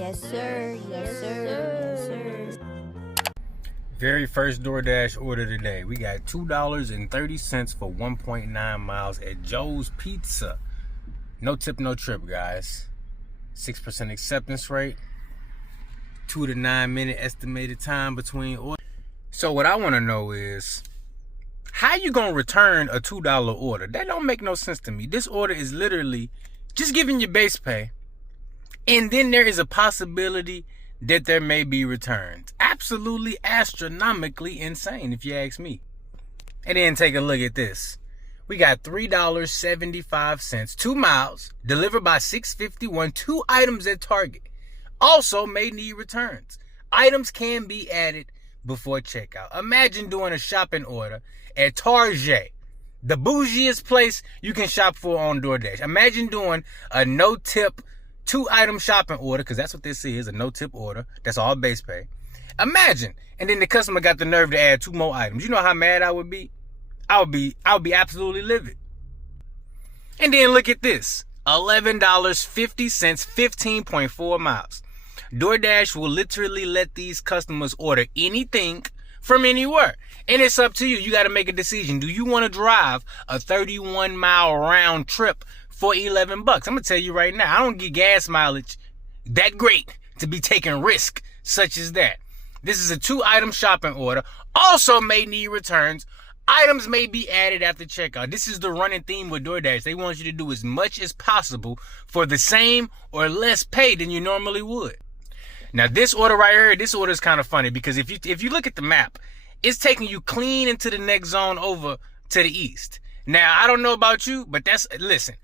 Yes, sir. Yes, sir. Yes, sir. Very first DoorDash order today. We got $2.30 for 1.9 miles at Joe's Pizza. No tip, no trip, guys. 6% acceptance rate. 2 to 9 minute estimated time between orders. So what I want to know is, how you gonna return a $2 order? That don't make no sense to me. This order is literally just giving you base pay, and then there is a possibility that there may be returns. Absolutely astronomically insane, if you ask me. And then take a look at this. We got $3.75, 2 miles, delivered by 6:51, 2 items at Target. Also may need returns. Items can be added before checkout. Imagine doing a shopping order at Target, the bougiest place you can shop for on DoorDash. Imagine doing a no-tip 2-item shopping order, because that's what this is, a no-tip order. That's all base pay. Imagine, and then the customer got the nerve to add 2 more items. You know how mad I would be? I would be absolutely livid. And then look at this, $11.50, 15.4 miles. DoorDash will literally let these customers order anything from anywhere. And it's up to you. You got to make a decision. Do you want to drive a 31-mile round trip for $11? I'm going to tell you right now, I don't get gas mileage that great to be taking risk such as that. This is a 2-item shopping order. Also may need returns. Items may be added after checkout. This is the running theme with DoorDash. They want you to do as much as possible for the same or less pay than you normally would. Now this order right here, this order is kind of funny, because if you look at the map, it's taking you clean into the next zone over to the east. Now, I don't know about you, but listen,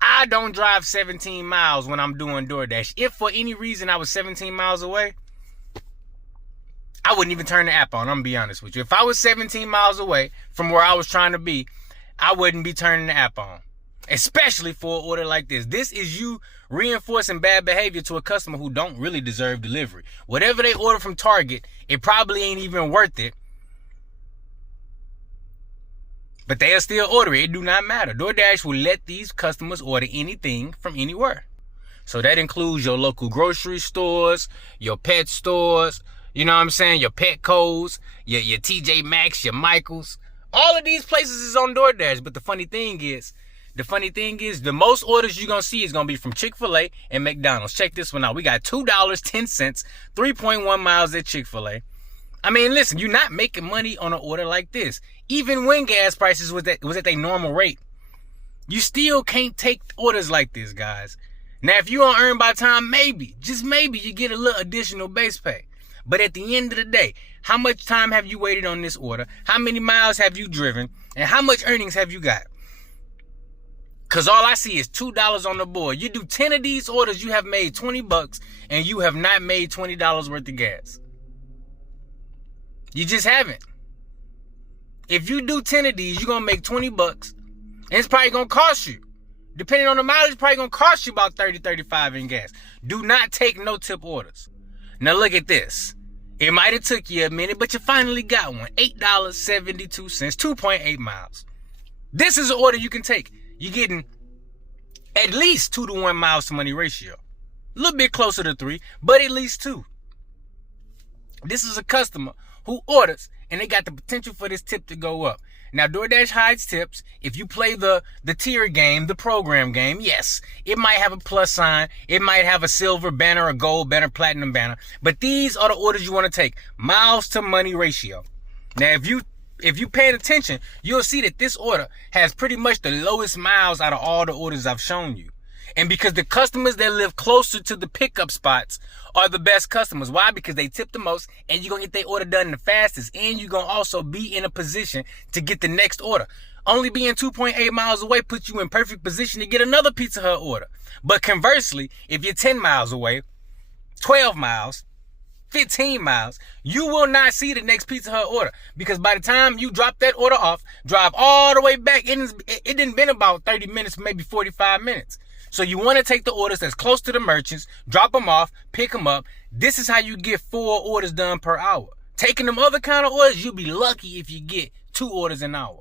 I don't drive 17 miles when I'm doing DoorDash. If for any reason I was 17 miles away, I wouldn't even turn the app on. I'm gonna be honest with you. If I was 17 miles away from where I was trying to be, I wouldn't be turning the app on. Especially for an order like this. This is you reinforcing bad behavior to a customer who don't really deserve delivery. Whatever they order from Target, it probably ain't even worth it. But they'll still order it. It do not matter. DoorDash will let these customers order anything from anywhere. So that includes your local grocery stores, your pet stores, you know what I'm saying, your Petco's, your TJ Maxx, your Michael's. All of these places is on DoorDash. But the funny thing is, the most orders you're going to see is going to be from Chick-fil-A and McDonald's. Check this one out. We got $2.10, 3.1 miles at Chick-fil-A. I mean, listen, you're not making money on an order like this. Even when gas prices was at their normal rate, you still can't take orders like this, guys. Now, if you don't earn by time, maybe, just maybe, you get a little additional base pay. But at the end of the day, how much time have you waited on this order? How many miles have you driven? And how much earnings have you got? Because all I see is $2 on the board. You do 10 of these orders, you have made $20, and you have not made $20 worth of gas. You just haven't. If you do 10 of these, you're going to make $20, and it's probably going to cost you, depending on the mileage, it's probably going to cost you about $30, $35 in gas. Do not take no-tip orders. Now look at this. It might have took you a minute, but you finally got one. $8.72, 2.8 miles. This is an order you can take. You're getting at least 2 to 1 miles to money ratio. A little bit closer to 3, but at least 2. This is a customer who orders, and they got the potential for this tip to go up. Now, DoorDash hides tips. If you play the tier game, the program game, yes, it might have a plus sign. It might have a silver banner, a gold banner, platinum banner. But these are the orders you want to take. Miles to money ratio. Now, if you paying attention, you'll see that this order has pretty much the lowest miles out of all the orders I've shown you. And because the customers that live closer to the pickup spots are the best customers. Why? Because they tip the most, and you're going to get their order done the fastest. And you're going to also be in a position to get the next order. Only being 2.8 miles away puts you in perfect position to get another Pizza Hut order. But conversely, if you're 10 miles away, 12 miles, 15 miles, you will not see the next Pizza Hut order. Because by the time you drop that order off, drive all the way back, it didn't been about 30 minutes, maybe 45 minutes. So you want to take the orders that's close to the merchants, drop them off, pick them up. This is how you get 4 orders done per hour. Taking them other kind of orders, you'll be lucky if you get 2 orders an hour.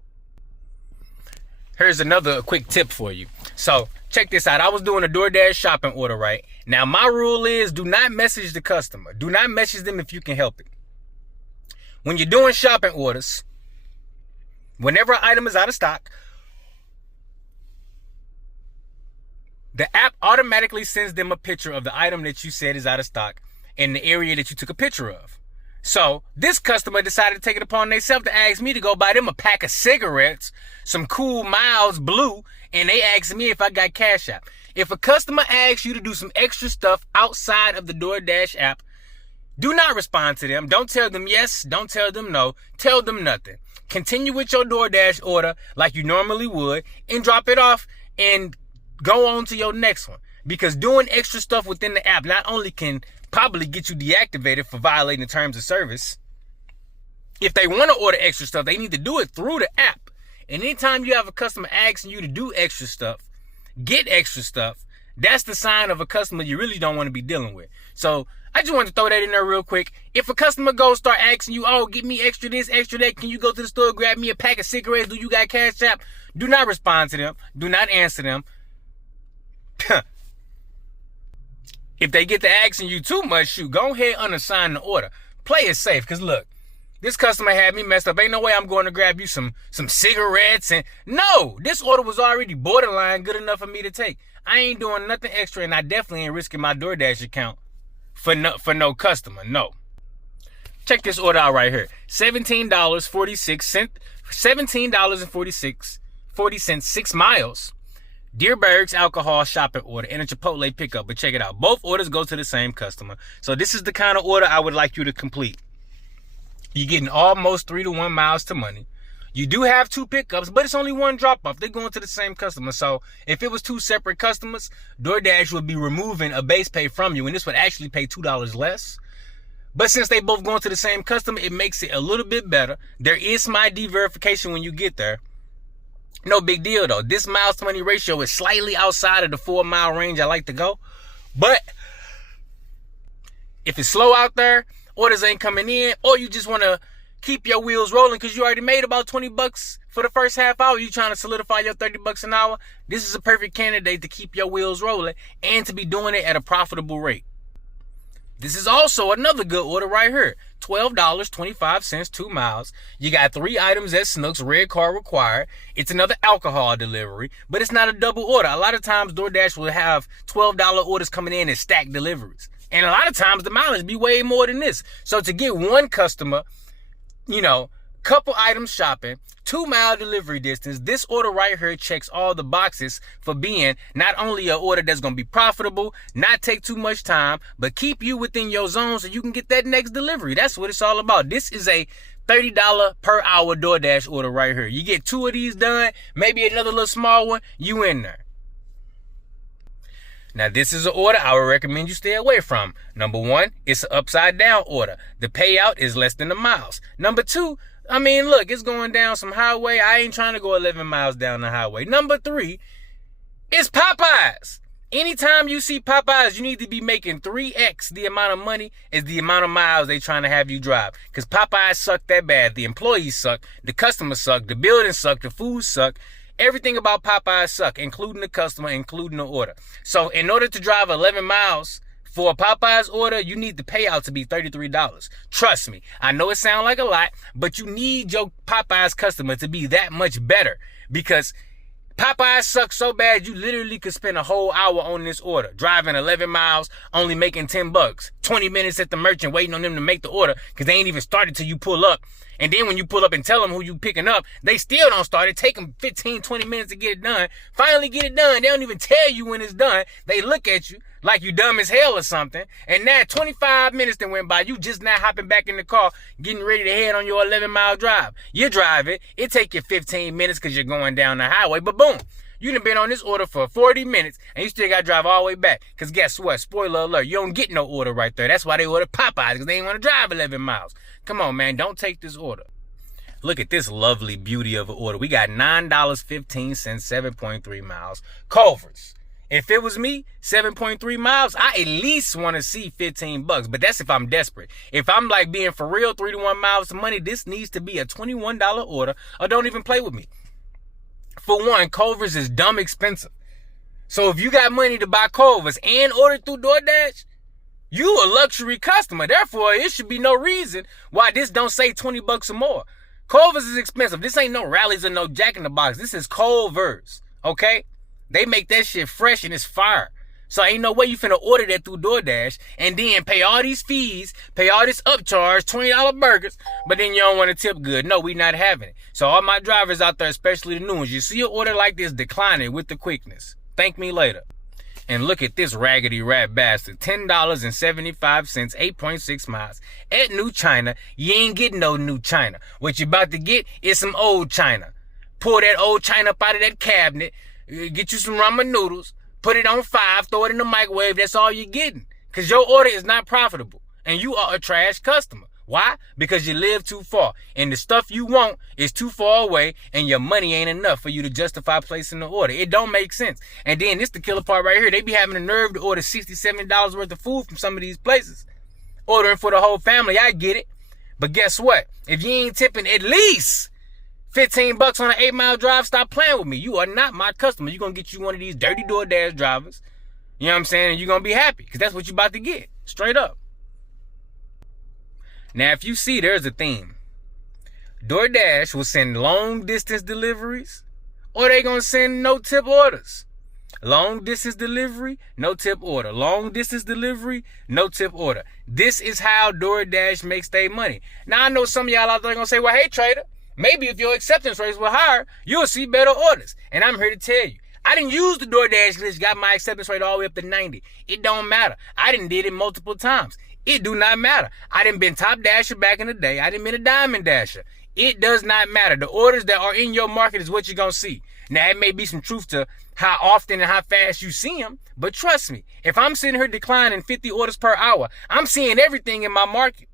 Here's another quick tip for you. So check this out. I was doing a DoorDash shopping order, right? Now, my rule is do not message the customer. Do not message them if you can help it. When you're doing shopping orders, whenever an item is out of stock, the app automatically sends them a picture of the item that you said is out of stock in the area that you took a picture of. So this customer decided to take it upon themselves to ask me to go buy them a pack of cigarettes, some Cool Miles Blue, and they asked me if I got Cash App. If a customer asks you to do some extra stuff outside of the DoorDash app, do not respond to them. Don't tell them yes. Don't tell them no. Tell them nothing. Continue with your DoorDash order like you normally would and drop it off and go on to your next one. Because doing extra stuff within the app not only can probably get you deactivated for violating the terms of service. If they want to order extra stuff, they need to do it through the app. And anytime you have a customer asking you to do extra stuff, get extra stuff, that's the sign of a customer you really don't want to be dealing with. So I just wanted to throw that in there real quick. If a customer goes start asking you, oh, get me extra this, extra that, can you go to the store, grab me a pack of cigarettes, do you got Cash App? Do not respond to them. Do not answer them. If they get to asking you too much, shoot, go ahead and unassign the order. Play it safe, because look, this customer had me messed up. Ain't no way I'm going to grab you some cigarettes. And no, this order was already borderline good enough for me to take. I ain't doing nothing extra, and I definitely ain't risking my DoorDash account for no customer. No. Check this order out right here. $17.46. $17.46. 6 miles. Deerberg's alcohol shopping order and a Chipotle pickup. But check it out. Both orders go to the same customer. So this is the kind of order I would like you to complete. You're getting almost 3 to 1 miles to money. You do have 2 pickups, but it's only 1 drop-off. They're going to the same customer. So if it was 2 separate customers, DoorDash would be removing a base pay from you, and this would actually pay $2 less. But since they both going to the same customer, it makes it a little bit better. There is some ID verification when you get there. No big deal, though. This miles to money ratio is slightly outside of the 4-mile range I like to go. But if it's slow out there, orders ain't coming in, or you just want to keep your wheels rolling because you already made about $20 for the first half hour, you trying to solidify your $30 an hour, this is a perfect candidate to keep your wheels rolling and to be doing it at a profitable rate. This is also another good order right here. $12.25, 2 miles. You got 3 items at Snooks, red card required. It's another alcohol delivery, but it's not a double order. A lot of times DoorDash will have $12 orders coming in and stacked deliveries. And a lot of times the mileage be way more than this. So to get one customer, couple items shopping, 2-mile delivery distance, this order right here checks all the boxes for being not only an order that's going to be profitable, not take too much time, but keep you within your zone so you can get that next delivery. That's what it's all about. This is a $30 per hour DoorDash order right here. You get 2 of these done, maybe another little small one, you in there. Now, this is an order I would recommend you stay away from. Number 1, it's an upside down order. The payout is less than the miles. Number 2, look, it's going down some highway. I ain't trying to go 11 miles down the highway. Number 3, it's Popeyes. Anytime you see Popeyes, you need to be making 3x the amount of money as the amount of miles they trying to have you drive. Because Popeyes suck that bad. The employees suck. The customers suck. The buildings suck. The food suck. Everything about Popeyes suck, including the customer, including the order. So in order to drive 11 miles for a Popeyes order, you need the payout to be $33. Trust me, I know it sounds like a lot, but you need your Popeyes customer to be that much better because Popeyes sucks so bad you literally could spend a whole hour on this order, driving 11 miles, only making $10, 20 minutes at the merchant waiting on them to make the order because they ain't even started till you pull up. And then when you pull up and tell them who you picking up, they still don't start it. Take them 15, 20 minutes to get it done. Finally get it done. They don't even tell you when it's done. They look at you like you dumb as hell or something. And now 25 minutes that went by, you just now hopping back in the car, getting ready to head on your 11-mile drive. You drive it. It take you 15 minutes because you're going down the highway. But boom, you done been on this order for 40 minutes and you still got to drive all the way back. Because guess what? Spoiler alert, you don't get no order right there. That's why they ordered Popeyes, because they ain't want to drive 11 miles. Come on, man. Don't take this order. Look at this lovely beauty of an order. We got $9.15, 7.3 miles. Culver's. If it was me, 7.3 miles, I at least want to see $15. But that's if I'm desperate. If I'm like being for real, 3 to 1 miles of money, this needs to be a $21 order or don't even play with me. For one, Culver's is dumb expensive. So if you got money to buy Culver's and order through DoorDash, you a luxury customer. Therefore, it should be no reason why this don't say $20 or more. Culver's is expensive. This ain't no Rallies or no Jack in the Box. This is Culver's, okay? They make that shit fresh and it's fire. So ain't no way you finna order that through DoorDash and then pay all these fees, pay all this upcharge, $20 burgers, but then you don't want to tip good. No, we not having it. So all my drivers out there, especially the new ones, you see an order like this, decline it with the quickness. Thank me later. And look at this raggedy rat bastard. $10.75, 8.6 miles. At New China, you ain't getting no New China. What you about to get is some old China. Pull that old China up out of that cabinet, get you some ramen noodles, put it on 5, throw it in the microwave. That's all you're getting. Because your order is not profitable. And you are a trash customer. Why? Because you live too far. And the stuff you want is too far away. And your money ain't enough for you to justify placing the order. It don't make sense. And then this the killer part right here. They be having the nerve to order $60, $70 worth of food from some of these places. Ordering for the whole family. I get it. But guess what? If you ain't tipping at least $15 on an 8-mile drive, stop playing with me. You are not my customer. You're going to get you one of these dirty DoorDash drivers. You know what I'm saying? And you're going to be happy because that's what you're about to get. Straight up. Now, if you see, there's a theme. DoorDash will send long distance deliveries or they going to send no tip orders. Long distance delivery, no tip order. Long distance delivery, no tip order. This is how DoorDash makes their money. Now, I know some of y'all out there going to say, well, hey, trader, maybe if your acceptance rates were higher, you'll see better orders. And I'm here to tell you, I didn't use the DoorDash list, got my acceptance rate all the way up to 90. It don't matter. I didn't did it multiple times. It do not matter. I didn't been top dasher back in the day. I didn't been a diamond dasher. It does not matter. The orders that are in your market is what you're going to see. Now, it may be some truth to how often and how fast you see them, but trust me, if I'm sitting here declining 50 orders per hour, I'm seeing everything in my market.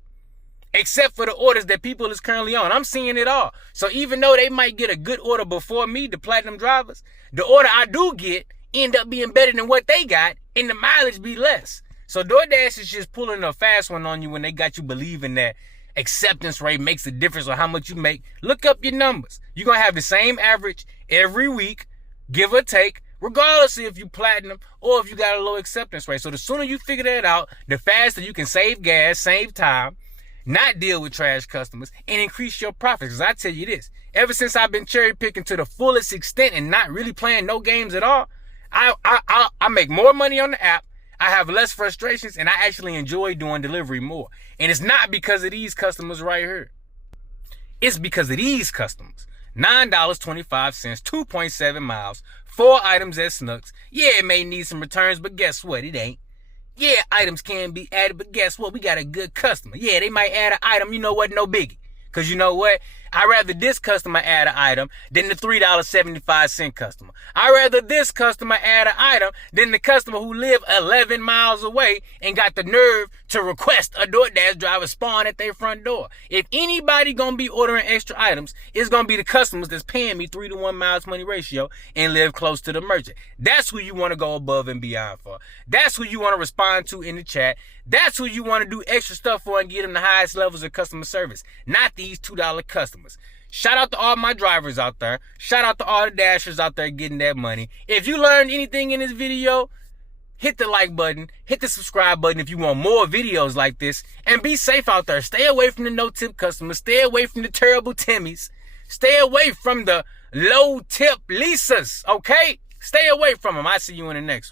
Except for the orders that people is currently on. I'm seeing it all. So even though they might get a good order before me, the platinum drivers, the order I do get end up being better than what they got and the mileage be less. So DoorDash is just pulling a fast one on you when they got you believing that acceptance rate makes a difference on how much you make. Look up your numbers. You're going to have the same average every week, give or take, regardless of if you platinum or if you got a low acceptance rate. So the sooner you figure that out, the faster you can save gas, save time, not deal with trash customers, and increase your profits. Because I tell you this, ever since I've been cherry picking to the fullest extent and not really playing no games at all, I make more money on the app. I have less frustrations, and I actually enjoy doing delivery more. And it's not because of these customers right here. It's because of these customers. $9.25, 2.7 miles, 4 items at Snooks. Yeah, it may need some returns, but guess what? It ain't. Yeah, items can be added, but guess what? We got a good customer. Yeah, they might add an item. You know what? No biggie. Because you know what? I'd rather this customer add an item than the $3.75 customer. I'd rather this customer add an item than the customer who live 11 miles away and got the nerve to request a DoorDash driver spawn at their front door. If anybody gonna be ordering extra items, it's gonna be the customers that's paying me 3-to-1 miles money ratio and live close to the merchant. That's who you want to go above and beyond for. That's who you want to respond to in the chat. That's who you want to do extra stuff for and get them the highest levels of customer service. Not these $2 customers. Shout out to all my drivers out there. Shout out to all the dashers out there getting that money. If you learned anything in this video, hit the like button, hit the subscribe button if you want more videos like this, and be safe out there. Stay away from the no-tip customers. Stay away from the terrible Timmys. Stay away from the low-tip Lisas, okay? Stay away from them. I'll see you in the next one.